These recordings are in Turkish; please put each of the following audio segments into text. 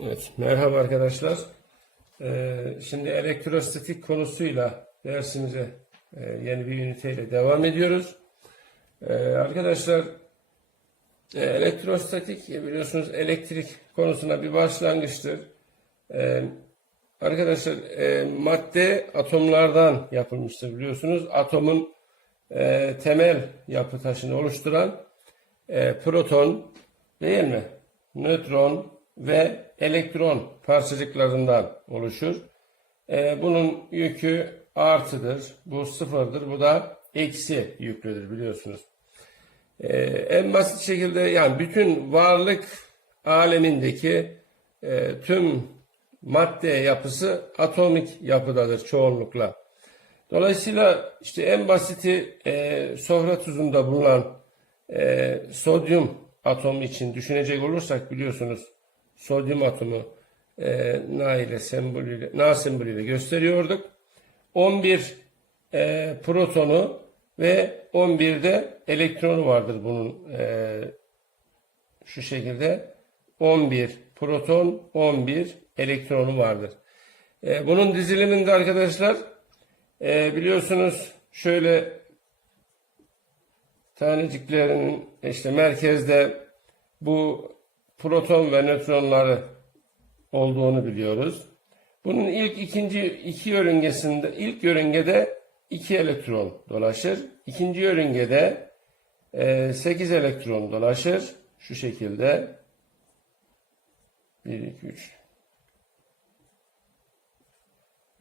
Evet, merhaba arkadaşlar. Ee, şimdi elektrostatik konusuyla dersimize e, yeni bir üniteyle devam ediyoruz. Ee, arkadaşlar, e, elektrostatik biliyorsunuz elektrik konusuna bir başlangıçtır. Ee, arkadaşlar, e, madde atomlardan yapılmıştır biliyorsunuz. Atomun e, temel yapı taşını oluşturan e, proton değil mi? Nötron ve elektron parçacıklarından oluşur. E, bunun yükü artıdır. Bu sıfırdır. Bu da eksi yüklüdür biliyorsunuz. E, en basit şekilde yani bütün varlık alemindeki e, tüm madde yapısı atomik yapıdadır çoğunlukla. Dolayısıyla işte en basiti e, sofra tuzunda bulunan e, sodyum atomu için düşünecek olursak biliyorsunuz sodyum atomu e, Na ile sembolüyle, Na sembolüyle gösteriyorduk. 11 e, protonu ve 11 de elektronu vardır bunun e, şu şekilde 11 proton 11 elektronu vardır. E, bunun diziliminde arkadaşlar e, biliyorsunuz şöyle taneciklerin işte merkezde bu proton ve nötronları olduğunu biliyoruz. Bunun ilk ikinci iki yörüngesinde ilk yörüngede iki elektron dolaşır. İkinci yörüngede e, 8 elektron dolaşır. Şu şekilde 1, 2, 3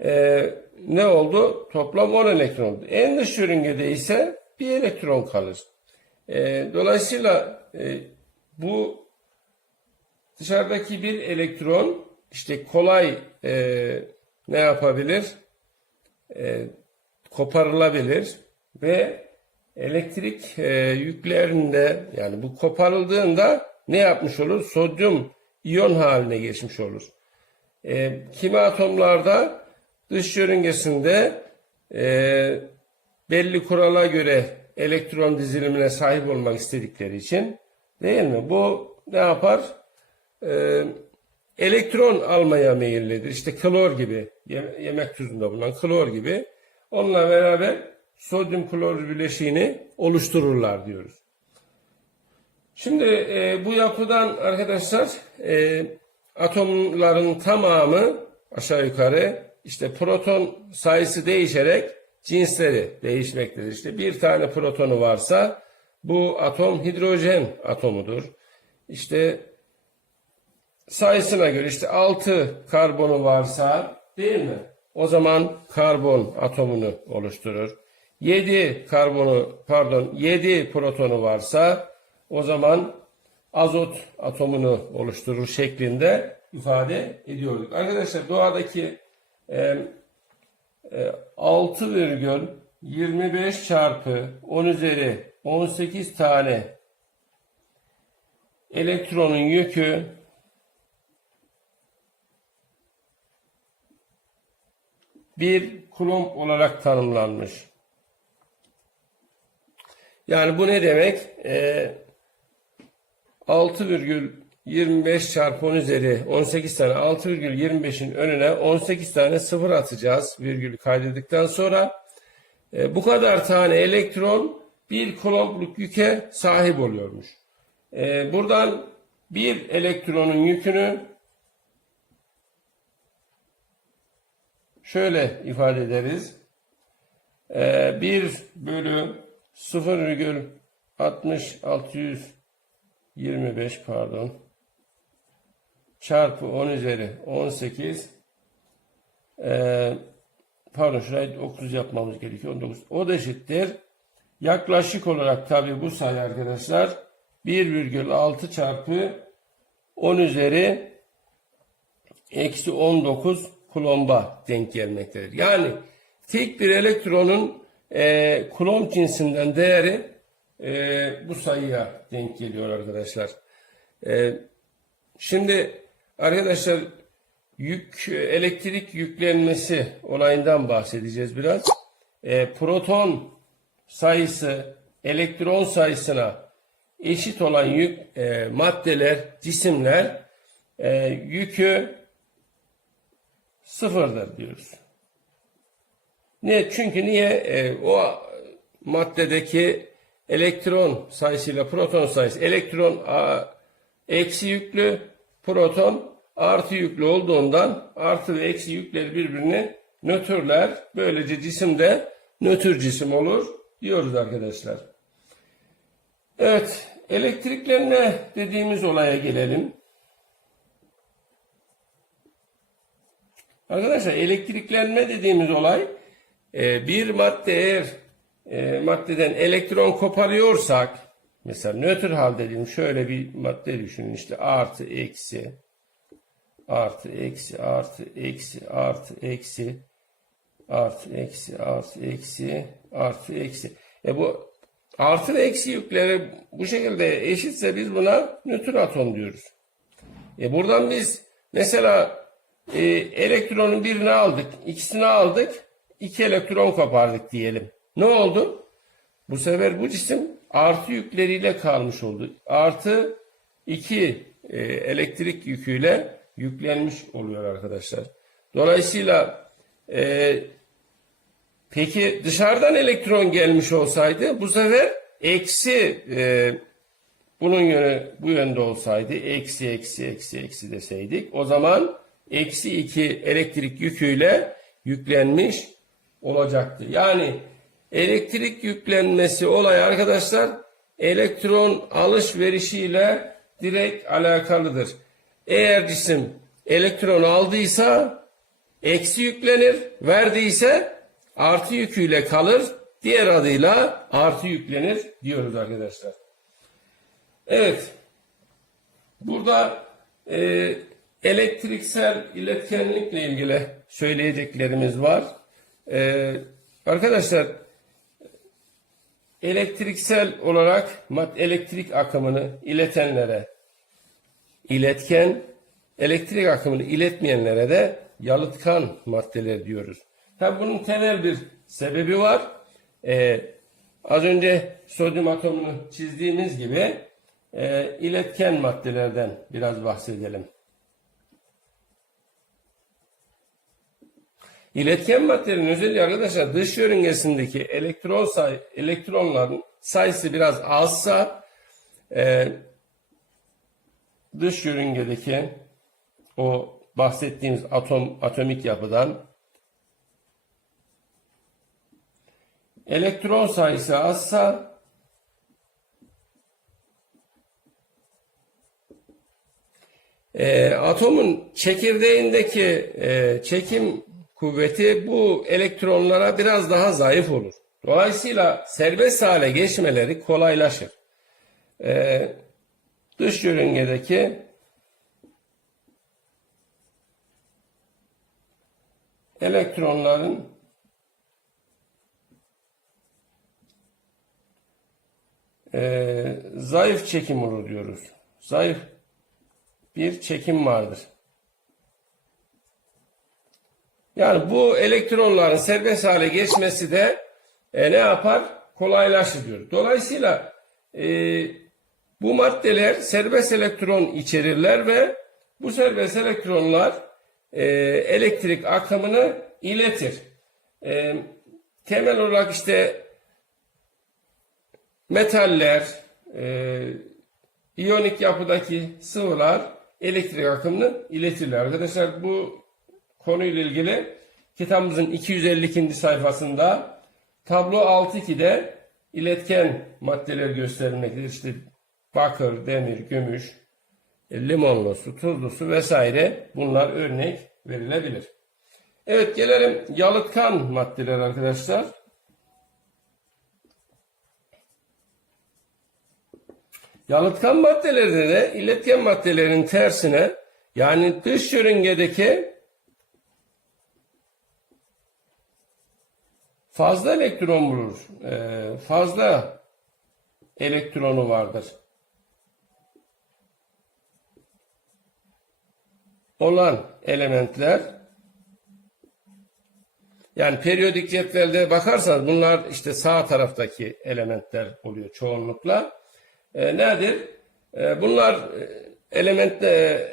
e, ne oldu? Toplam 10 elektron. En dış yörüngede ise bir elektron kalır. E, dolayısıyla e, bu dışarıdaki bir elektron işte kolay e, ne yapabilir? E, koparılabilir ve elektrik e, yüklerinde yani bu koparıldığında ne yapmış olur? Sodyum iyon haline geçmiş olur. E, kimi atomlarda dış yörüngesinde e, belli kurala göre elektron dizilimine sahip olmak istedikleri için değil mi? Bu ne yapar? Ee, elektron almaya meyillidir. İşte klor gibi, yem- yemek tuzunda bulunan klor gibi. Onunla beraber sodyum klor bileşiğini oluştururlar diyoruz. Şimdi e, bu yapıdan arkadaşlar e, atomların tamamı aşağı yukarı işte proton sayısı değişerek cinsleri değişmektedir. İşte bir tane protonu varsa bu atom hidrojen atomudur. İşte sayısına göre işte 6 karbonu varsa değil mi? O zaman karbon atomunu oluşturur. 7 karbonu pardon 7 protonu varsa o zaman azot atomunu oluşturur şeklinde ifade ediyorduk. Arkadaşlar doğadaki e, e, 6,25 çarpı 10 üzeri 18 tane elektronun yükü bir kulomb olarak tanımlanmış. Yani bu ne demek? Ee, 6,25 çarpı 10 üzeri 18 tane 6,25'in önüne 18 tane sıfır atacağız virgülü kaydettikten sonra. Ee, bu kadar tane elektron bir kulombluk yüke sahip oluyormuş. Ee, buradan bir elektronun yükünü şöyle ifade ederiz. Ee, 1 bölü 0,625 pardon. Çarpı 10 üzeri 18 ee, pardon şurayı 9 yapmamız gerekiyor 19 o da eşittir. Yaklaşık olarak tabi bu sayı arkadaşlar 1,6 çarpı 10 üzeri eksi 19 kulomba denk gelmektedir. Yani tek bir elektronun e, kulomb cinsinden değeri e, bu sayıya denk geliyor arkadaşlar. E, şimdi arkadaşlar yük elektrik yüklenmesi olayından bahsedeceğiz biraz. E, proton sayısı elektron sayısına eşit olan yük e, maddeler, cisimler e, yükü sıfırdır diyoruz. Ne? Çünkü niye? E, o maddedeki elektron sayısıyla proton sayısı elektron a, eksi yüklü proton artı yüklü olduğundan artı ve eksi yükleri birbirini nötrler. Böylece cisim de nötr cisim olur diyoruz arkadaşlar. Evet, elektriklenme dediğimiz olaya gelelim. Arkadaşlar elektriklenme dediğimiz olay e, bir madde eğer e, maddeden elektron koparıyorsak mesela nötr hal dediğim şöyle bir madde düşünün işte artı eksi artı eksi artı eksi artı eksi artı eksi artı eksi artı eksi. E bu artı ve eksi yükleri bu şekilde eşitse biz buna nötr atom diyoruz. E buradan biz mesela e, elektronun birini aldık, ikisini aldık, iki elektron kopardık diyelim. Ne oldu? Bu sefer bu cisim artı yükleriyle kalmış oldu. Artı iki e, elektrik yüküyle yüklenmiş oluyor arkadaşlar. Dolayısıyla e, peki dışarıdan elektron gelmiş olsaydı bu sefer eksi e, bunun yönü bu yönde olsaydı eksi eksi eksi eksi deseydik o zaman eksi 2 elektrik yüküyle yüklenmiş olacaktı. Yani elektrik yüklenmesi olay arkadaşlar elektron alışverişiyle direkt alakalıdır. Eğer cisim elektron aldıysa eksi yüklenir, verdiyse artı yüküyle kalır. Diğer adıyla artı yüklenir diyoruz arkadaşlar. Evet. Burada e, elektriksel iletkenlikle ilgili söyleyeceklerimiz var. E, arkadaşlar elektriksel olarak elektrik akımını iletenlere iletken, elektrik akımını iletmeyenlere de yalıtkan maddeler diyoruz. Tabi bunun temel bir sebebi var. Ee, az önce sodyum atomunu çizdiğimiz gibi e, iletken maddelerden biraz bahsedelim. İletken maddelerin özelliği arkadaşlar dış yörüngesindeki elektron say elektronların sayısı biraz azsa e, dış yörüngedeki o bahsettiğimiz atom atomik yapıdan elektron sayısı azsa e, atomun çekirdeğindeki e, çekim kuvveti bu elektronlara biraz daha zayıf olur. Dolayısıyla serbest hale geçmeleri kolaylaşır. E, dış yörüngedeki elektronların e, zayıf çekim olur diyoruz. Zayıf bir çekim vardır. Yani bu elektronların serbest hale geçmesi de e, ne yapar? Kolaylaşır diyor. Dolayısıyla e, bu maddeler serbest elektron içerirler ve bu serbest elektronlar e, elektrik akımını iletir. E, temel olarak işte metaller, e, iyonik yapıdaki sıvılar elektrik akımını iletirler. Arkadaşlar bu konuyla ilgili kitabımızın 252. sayfasında tablo 6.2'de iletken maddeler gösterilmektedir. İşte bakır, demir, gümüş, e, limonlu su, tuzlu su vesaire bunlar örnek verilebilir. Evet gelelim yalıtkan maddeler arkadaşlar. Yalıtkan maddelerde de iletken maddelerin tersine yani dış yörüngedeki fazla elektron bulur. Ee, fazla elektronu vardır. olan elementler yani periyodik cetvelde bakarsanız bunlar işte sağ taraftaki elementler oluyor çoğunlukla. E, nedir? E, bunlar e, element, e,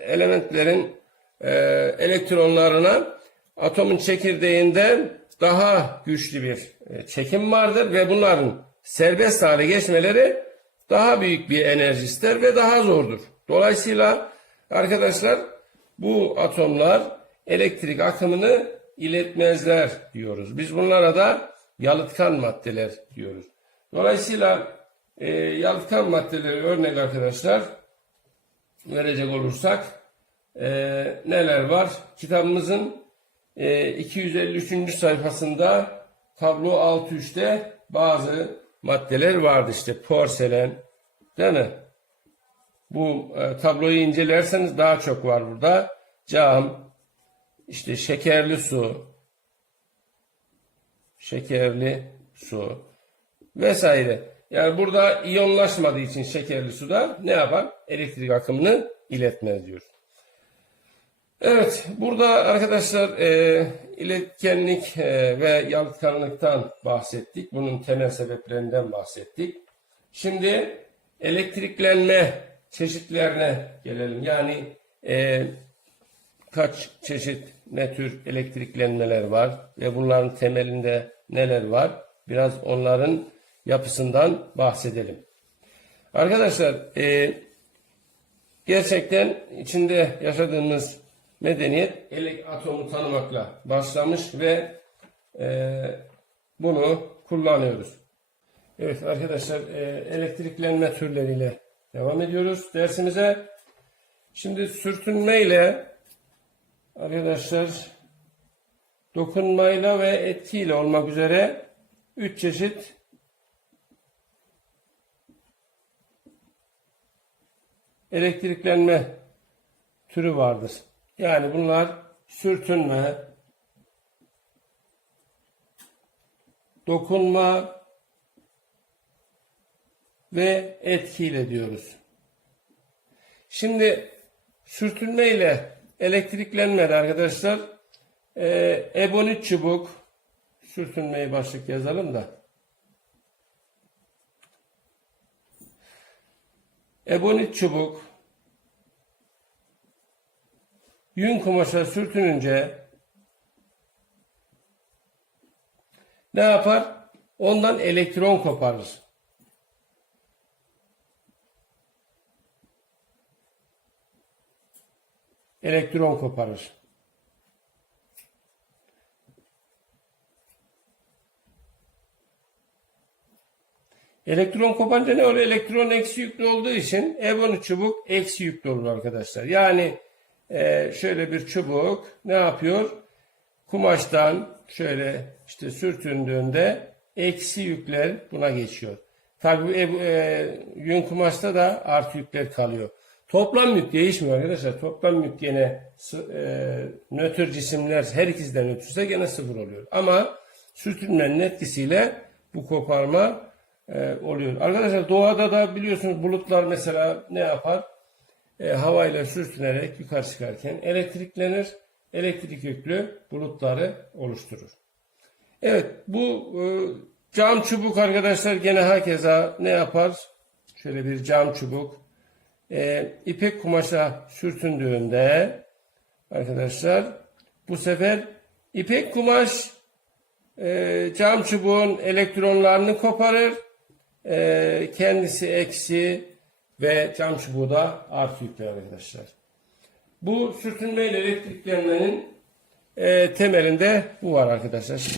elementlerin e, elektronlarına atomun çekirdeğinde daha güçlü bir e, çekim vardır ve bunların serbest hale geçmeleri daha büyük bir enerji ister ve daha zordur. Dolayısıyla arkadaşlar bu atomlar elektrik akımını iletmezler diyoruz. Biz bunlara da yalıtkan maddeler diyoruz. Dolayısıyla e, yalıtkan maddeleri örnek arkadaşlar verecek olursak e, neler var? Kitabımızın 253. sayfasında tablo 6.3'te bazı maddeler vardı işte porselen değil mi? Bu e, tabloyu incelerseniz daha çok var burada. Cam, işte şekerli su, şekerli su vesaire. Yani burada iyonlaşmadığı için şekerli suda ne yapar? Elektrik akımını iletmez diyor. Evet, burada arkadaşlar e, iletkenlik e, ve yalıtkanlıktan bahsettik. Bunun temel sebeplerinden bahsettik. Şimdi elektriklenme çeşitlerine gelelim. Yani e, kaç çeşit, ne tür elektriklenmeler var ve bunların temelinde neler var? Biraz onların yapısından bahsedelim. Arkadaşlar, e, gerçekten içinde yaşadığımız medeniyet elek atomu tanımakla başlamış ve e, bunu kullanıyoruz. Evet arkadaşlar e, elektriklenme türleriyle devam ediyoruz dersimize. Şimdi sürtünme ile arkadaşlar dokunmayla ve etkiyle olmak üzere üç çeşit elektriklenme türü vardır. Yani bunlar sürtünme, dokunma ve etkiyle diyoruz. Şimdi sürtünme ile elektriklenmede arkadaşlar e, ebonit çubuk sürtünmeyi başlık yazalım da ebonit çubuk yün kumaşa sürtününce ne yapar? Ondan elektron koparır. Elektron koparır. Elektron koparınca ne oluyor? Elektron eksi yüklü olduğu için ebonu çubuk eksi yüklü olur arkadaşlar. Yani e, şöyle bir çubuk ne yapıyor? Kumaştan şöyle işte sürtündüğünde eksi yükler buna geçiyor. Tabi e, e, yün kumaşta da artı yükler kalıyor. Toplam yük değişmiyor arkadaşlar. Toplam yük gene e, nötr cisimler her ikisi de nötrse gene sıfır oluyor. Ama sürtünmenin etkisiyle bu koparma e, oluyor. Arkadaşlar doğada da biliyorsunuz bulutlar mesela ne yapar? E, havayla sürtünerek yukarı çıkarken elektriklenir. Elektrik yüklü bulutları oluşturur. Evet bu e, cam çubuk arkadaşlar gene herkese ne yapar? Şöyle bir cam çubuk. E, ipek kumaşa sürtündüğünde arkadaşlar bu sefer ipek kumaş e, cam çubuğun elektronlarını koparır. E, kendisi eksi ve cam çubuğu da artı yükler arkadaşlar. Bu sürtünme ile elektriklenmenin e, temelinde bu var arkadaşlar.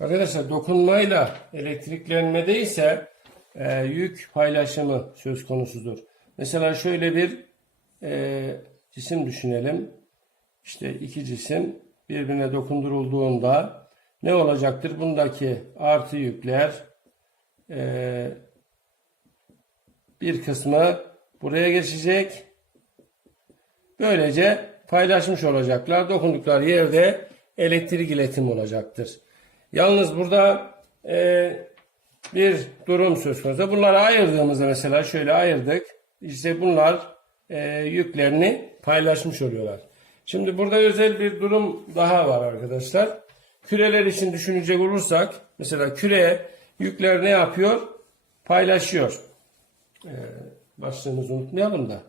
Arkadaşlar dokunmayla elektriklenmede ise e, yük paylaşımı söz konusudur. Mesela şöyle bir e, cisim düşünelim. İşte iki cisim birbirine dokundurulduğunda ne olacaktır? Bundaki artı yükler e, bir kısmı buraya geçecek. Böylece paylaşmış olacaklar. Dokundukları yerde elektrik iletimi olacaktır. Yalnız burada e, bir durum söz konusu. Bunları ayırdığımızda mesela şöyle ayırdık. İşte bunlar e, yüklerini paylaşmış oluyorlar. Şimdi burada özel bir durum daha var arkadaşlar. Küreler için düşünecek olursak mesela küre yükler ne yapıyor? Paylaşıyor. Ee, başlığımızı unutmayalım da.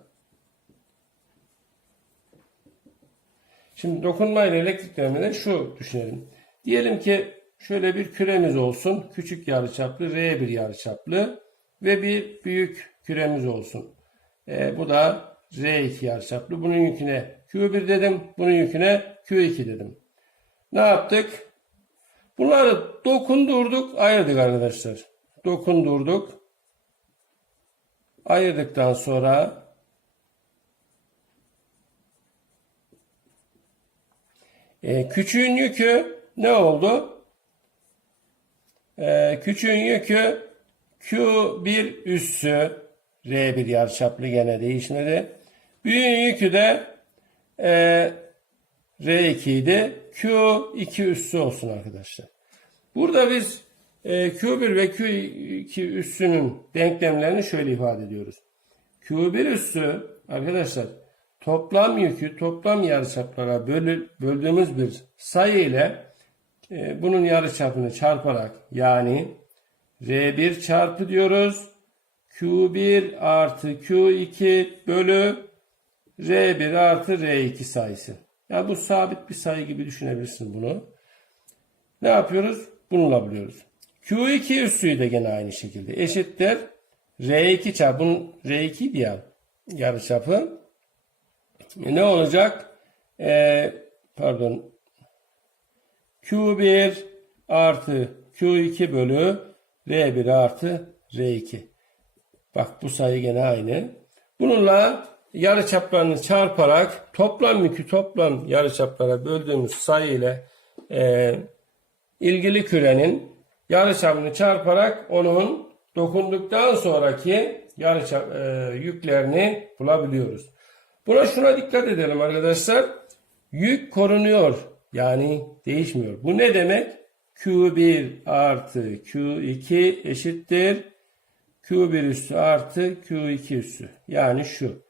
Şimdi dokunma ile elektriklenmede şu düşünelim. Diyelim ki şöyle bir küremiz olsun. Küçük yarıçaplı, R1 yarıçaplı ve bir büyük küremiz olsun. E, bu da R2 yarıçaplı. Bunun yüküne Q1 dedim. Bunun yüküne Q2 dedim. Ne yaptık? Bunları dokundurduk, ayırdık arkadaşlar. Dokundurduk. Ayırdıktan sonra e, küçüğün yükü ne oldu? E, küçüğün yükü Q1 üssü R1 yarıçaplı gene değişmedi. Büyüğün yükü de e, R2 idi. Q2 üssü olsun arkadaşlar. Burada biz Q1 ve Q2 üssünün denklemlerini şöyle ifade ediyoruz. Q1 üssü arkadaşlar toplam yükü toplam yarıçaplara bölü, böldüğümüz bir sayı ile e, bunun yarıçapını çarparak yani R1 çarpı diyoruz. Q1 artı Q2 bölü R1 artı R2 sayısı. Yani bu sabit bir sayı gibi düşünebilirsin bunu. Ne yapıyoruz? Bununla buluyoruz. Q2 üssüyü de gene aynı şekilde eşittir. R2 çarpı bunun R2 diye yarıçapı. E ne olacak? Ee, pardon. Q1 artı Q2 bölü R1 artı R2. Bak bu sayı gene aynı. Bununla yarıçaplarını çarparak toplam yükü toplam yarıçaplara böldüğümüz sayı ile e, ilgili kürenin yarıçapını çarparak onun dokunduktan sonraki yarıçap e, yüklerini bulabiliyoruz. Buna şuna dikkat edelim arkadaşlar. Yük korunuyor. Yani değişmiyor. Bu ne demek? Q1 artı Q2 eşittir. Q1 üssü artı Q2 üssü. Yani şu.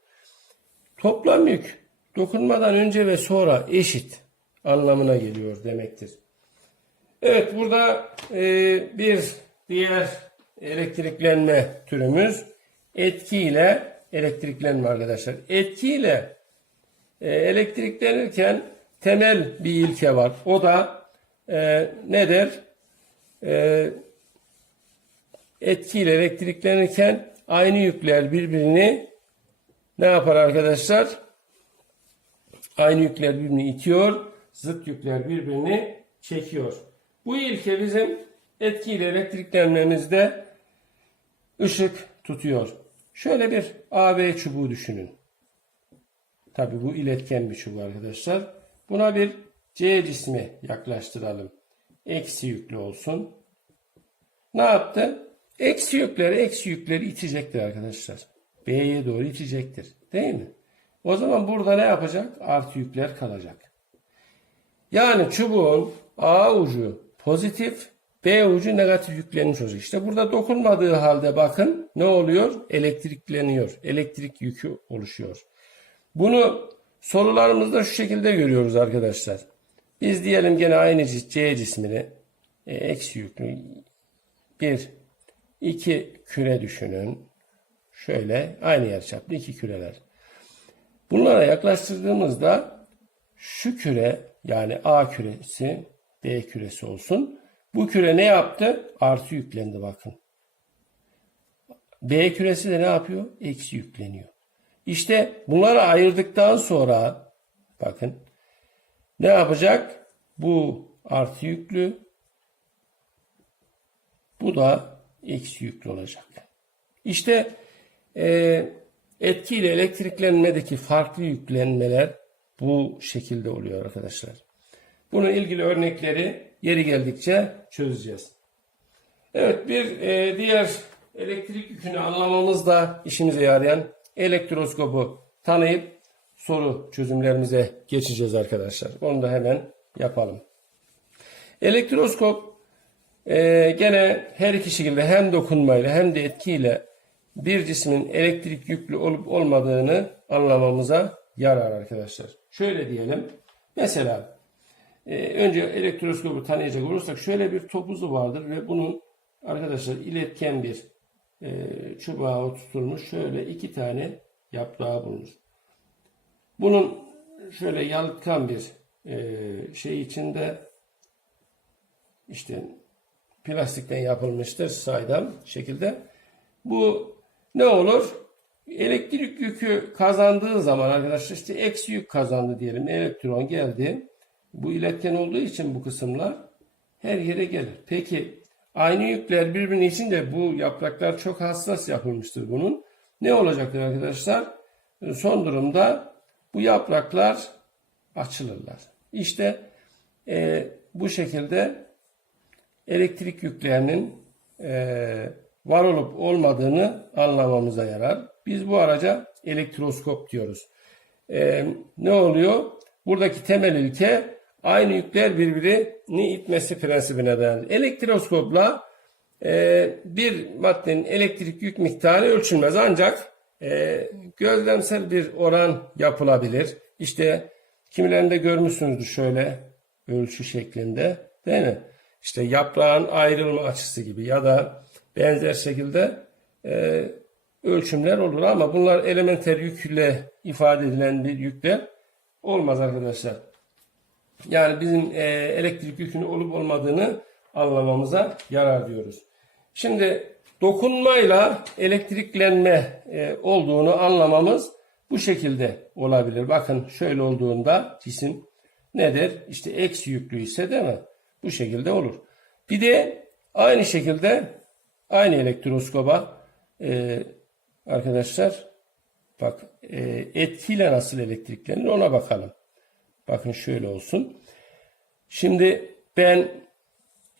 Toplam yük dokunmadan önce ve sonra eşit anlamına geliyor demektir. Evet burada e, bir diğer elektriklenme türümüz etki ile elektriklenme arkadaşlar. Etki ile e, elektriklenirken temel bir ilke var. O da e, nedir? E, etki ile elektriklenirken aynı yükler birbirini ne yapar arkadaşlar? Aynı yükler birbirini itiyor, zıt yükler birbirini çekiyor. Bu ilke bizim etki ile elektriklenmemizde ışık tutuyor. Şöyle bir AB çubuğu düşünün. Tabi bu iletken bir çubuğu arkadaşlar. Buna bir C cismi yaklaştıralım. Eksi yüklü olsun. Ne yaptı? Eksi yükleri eksi yükleri itecektir arkadaşlar. B'ye doğru itecektir. Değil mi? O zaman burada ne yapacak? Artı yükler kalacak. Yani çubuğun A ucu pozitif, B ucu negatif yüklenmiş olacak. İşte burada dokunmadığı halde bakın ne oluyor? Elektrikleniyor. Elektrik yükü oluşuyor. Bunu sorularımızda şu şekilde görüyoruz arkadaşlar. Biz diyelim gene aynı C cismini e, eksi yüklü bir iki küre düşünün. Şöyle aynı yarıçaplı iki küreler. Bunlara yaklaştırdığımızda şu küre yani A küresi B küresi olsun. Bu küre ne yaptı? Artı yüklendi bakın. B küresi de ne yapıyor? Eksi yükleniyor. İşte bunları ayırdıktan sonra bakın ne yapacak? Bu artı yüklü. Bu da eksi yüklü olacak. İşte e, etkiyle elektriklenmedeki farklı yüklenmeler bu şekilde oluyor arkadaşlar. Bunun ilgili örnekleri yeri geldikçe çözeceğiz. Evet bir e, diğer elektrik yükünü anlamamızda işimize yarayan elektroskopu tanıyıp soru çözümlerimize geçeceğiz arkadaşlar. Onu da hemen yapalım. Elektroskop e, gene her iki şekilde hem dokunmayla hem de etkiyle bir cismin elektrik yüklü olup olmadığını anlamamıza yarar arkadaşlar. Şöyle diyelim. Mesela e, önce elektroskopu tanıyacak olursak şöyle bir topuzu vardır ve bunun arkadaşlar iletken bir e, çubuğa oturtulmuş şöyle iki tane yaprağı bulunur. Bunun şöyle yalıtkan bir e, şey içinde işte plastikten yapılmıştır saydam şekilde. Bu ne olur? Elektrik yükü kazandığı zaman arkadaşlar işte eksi yük kazandı diyelim. Elektron geldi. Bu iletken olduğu için bu kısımlar her yere gelir. Peki aynı yükler birbirine için de bu yapraklar çok hassas yapılmıştır bunun. Ne olacaktır arkadaşlar? Son durumda bu yapraklar açılırlar. İşte e, bu şekilde elektrik yüklerinin e, var olup olmadığını anlamamıza yarar. Biz bu araca elektroskop diyoruz. E, ne oluyor? Buradaki temel ilke aynı yükler birbirini itmesi prensibine dayanır. Elektroskopla e, bir maddenin elektrik yük miktarı ölçülmez ancak e, gözlemsel bir oran yapılabilir. İşte kimilerinde görmüşsünüzdür şöyle ölçü şeklinde değil mi? İşte yaprağın ayrılma açısı gibi ya da benzer şekilde e, ölçümler olur ama bunlar elementer yükle ifade edilen bir yükler olmaz arkadaşlar. Yani bizim e, elektrik yükünün olup olmadığını anlamamıza yarar diyoruz. Şimdi dokunmayla elektriklenme e, olduğunu anlamamız bu şekilde olabilir. Bakın şöyle olduğunda cisim nedir? İşte eksi yüklü ise değil mi? Bu şekilde olur. Bir de aynı şekilde aynı elektroskoba e, arkadaşlar bak e, etkiyle nasıl elektriklenir ona bakalım. Bakın şöyle olsun. Şimdi ben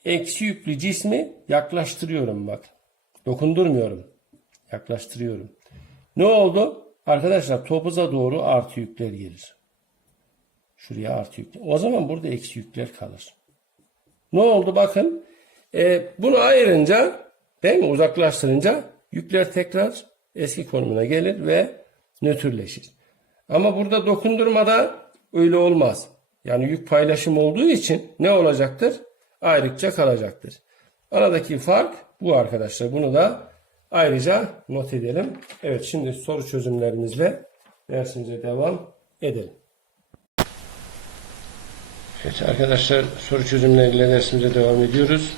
eksi yüklü cismi yaklaştırıyorum bak. Dokundurmuyorum. Yaklaştırıyorum. Ne oldu? Arkadaşlar topuza doğru artı yükler gelir. Şuraya artı yükler. O zaman burada eksi yükler kalır. Ne oldu bakın. E, bunu ayırınca değil mi uzaklaştırınca yükler tekrar eski konumuna gelir ve nötrleşir. Ama burada dokundurmada öyle olmaz. Yani yük paylaşım olduğu için ne olacaktır? Ayrıkça kalacaktır. Aradaki fark bu arkadaşlar. Bunu da ayrıca not edelim. Evet şimdi soru çözümlerimizle dersimize devam edelim. Evet arkadaşlar soru çözümleriyle dersimize devam ediyoruz.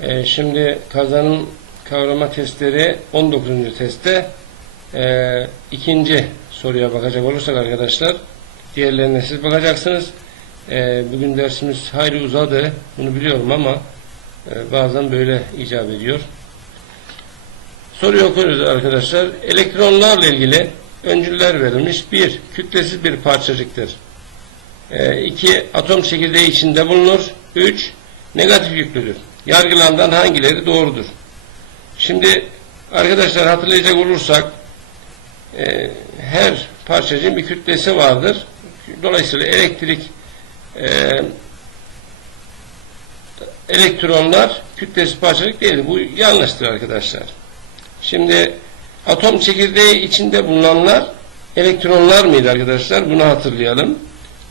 Ee, şimdi kazanım kavrama testleri 19. testte e, ikinci soruya bakacak olursak arkadaşlar diğerlerine siz bakacaksınız. E, bugün dersimiz hayli uzadı. Bunu biliyorum ama e, bazen böyle icap ediyor. Soruyu okuyoruz arkadaşlar. Elektronlarla ilgili öncüller verilmiş. Bir, kütlesiz bir parçacıktır. 2. E, atom çekirdeği içinde bulunur. 3. Negatif yüklüdür. Yargılandan hangileri doğrudur? Şimdi arkadaşlar hatırlayacak olursak e, her parçacığın bir kütlesi vardır. Dolayısıyla elektrik e, elektronlar kütlesi parçacık değil. Bu yanlıştır arkadaşlar. Şimdi atom çekirdeği içinde bulunanlar elektronlar mıydı arkadaşlar? Bunu hatırlayalım.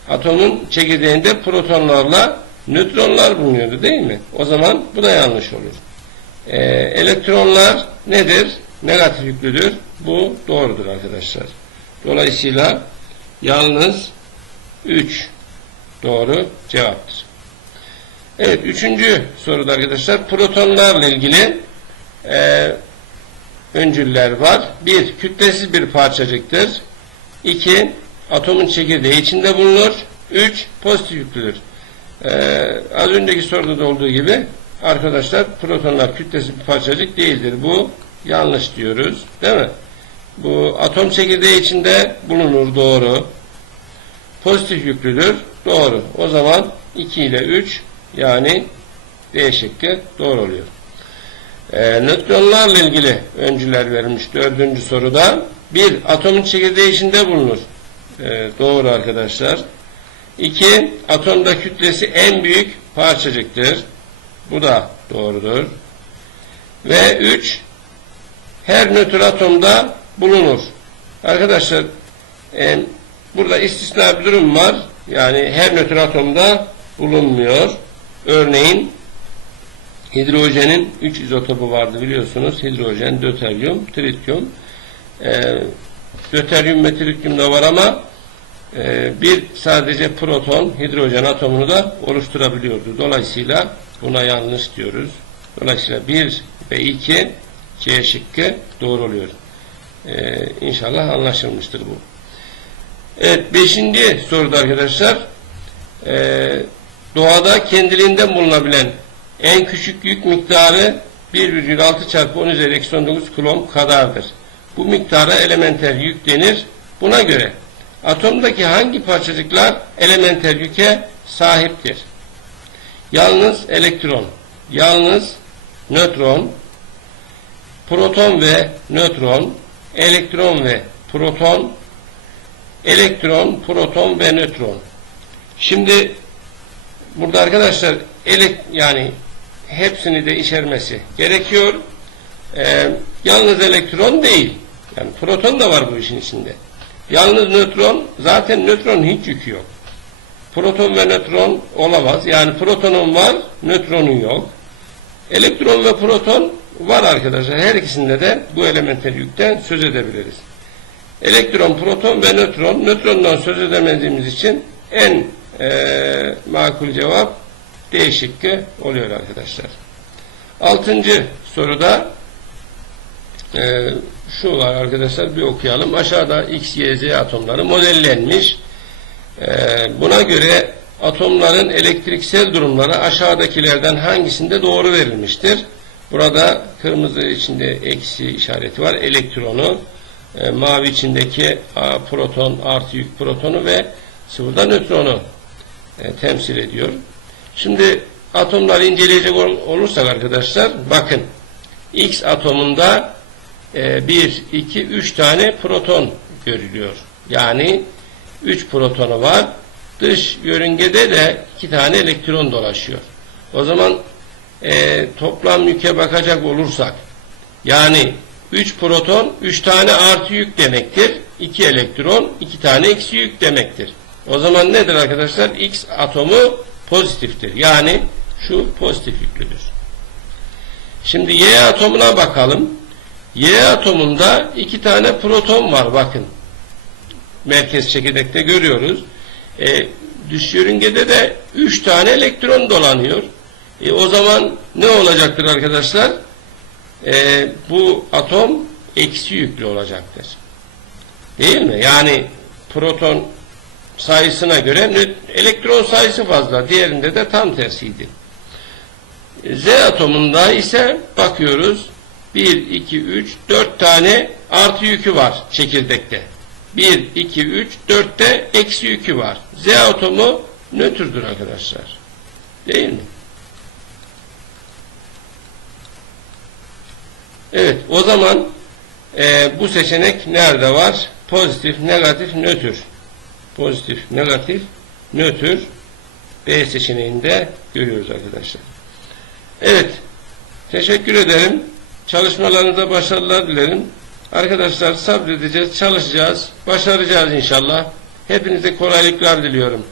Atomun çekirdeğinde protonlarla nötronlar bulunuyordu değil mi? O zaman bu da yanlış olur. Ee, elektronlar nedir? Negatif yüklüdür. Bu doğrudur arkadaşlar. Dolayısıyla yalnız 3 doğru cevaptır. Evet, üçüncü soruda arkadaşlar protonlarla ilgili e, öncüller var. Bir, kütlesiz bir parçacıktır. İki, atomun çekirdeği içinde bulunur. Üç, pozitif yüklüdür. Ee, az önceki soruda da olduğu gibi arkadaşlar protonlar kütlesiz bir parçacık değildir. Bu yanlış diyoruz. Değil mi? Bu atom çekirdeği içinde bulunur. Doğru. Pozitif yüklüdür. Doğru. O zaman 2 ile 3 yani D şıkkı doğru oluyor. E, nötronlarla ilgili öncüler verilmiş dördüncü soruda. Bir, atomun çekirdeği içinde bulunur. E, doğru arkadaşlar. İki, atomda kütlesi en büyük parçacıktır. Bu da doğrudur. Ve üç, her nötr atomda bulunur. Arkadaşlar e, burada istisna bir durum var. Yani her nötr atomda bulunmuyor. Örneğin hidrojenin 3 izotopu vardı biliyorsunuz. Hidrojen, döteryum, tritium. E, döteryum ve tritium da var ama e, bir sadece proton hidrojen atomunu da oluşturabiliyordu. Dolayısıyla buna yanlış diyoruz. Dolayısıyla 1 ve 2 C şıkkı doğru oluyor. E, inşallah anlaşılmıştır bu. Evet, beşinci soruda arkadaşlar e, doğada kendiliğinden bulunabilen en küçük yük miktarı 1,6 çarpı 10 üzeri eksi 19 kulomb kadardır. Bu miktara elementer yük denir. Buna göre atomdaki hangi parçacıklar elementer yüke sahiptir? Yalnız elektron, yalnız nötron, proton ve nötron, elektron ve proton, elektron, proton ve nötron. Şimdi burada arkadaşlar elek yani hepsini de içermesi gerekiyor. Ee, yalnız elektron değil. Yani proton da var bu işin içinde. Yalnız nötron zaten nötronun hiç yükü yok. Proton ve nötron olamaz. Yani protonun var, nötronun yok. Elektron ve proton var arkadaşlar. Her ikisinde de bu elementer yükten söz edebiliriz. Elektron, proton ve nötron. Nötrondan söz edemediğimiz için en eee makul cevap D şıkkı oluyor arkadaşlar. Altıncı soruda eee, şu var arkadaşlar bir okuyalım. Aşağıda X, Y, Z atomları modellenmiş. Eee, buna göre atomların elektriksel durumları aşağıdakilerden hangisinde doğru verilmiştir? Burada kırmızı içinde eksi işareti var. Elektronu, e, mavi içindeki a, proton, artı yük protonu ve sıvıda nötronu e, temsil ediyor. Şimdi atomları inceleyecek ol- olursak arkadaşlar bakın X atomunda 1, 2, 3 tane proton görülüyor. Yani 3 protonu var. Dış yörüngede de 2 tane elektron dolaşıyor. O zaman e, toplam yüke bakacak olursak yani 3 proton 3 tane artı yük demektir. 2 elektron 2 tane eksi yük demektir. O zaman nedir arkadaşlar? X atomu pozitiftir. Yani şu pozitif yüklüdür. Şimdi Y atomuna bakalım. Y atomunda iki tane proton var bakın. Merkez çekirdekte görüyoruz. E, dış yörüngede de üç tane elektron dolanıyor. E, o zaman ne olacaktır arkadaşlar? E, bu atom eksi yüklü olacaktır. Değil mi? Yani proton sayısına göre elektron sayısı fazla. Diğerinde de tam tersiydi. Z atomunda ise bakıyoruz 1, 2, 3, 4 tane artı yükü var çekirdekte. 1, 2, 3, 4 de eksi yükü var. Z atomu nötrdür arkadaşlar. Değil mi? Evet o zaman e, bu seçenek nerede var? Pozitif, negatif, nötr. Pozitif, negatif, nötr. B seçeneğinde görüyoruz arkadaşlar. Evet. Teşekkür ederim. Çalışmalarınızda başarılar dilerim. Arkadaşlar sabredeceğiz, çalışacağız, başaracağız inşallah. Hepinize kolaylıklar diliyorum.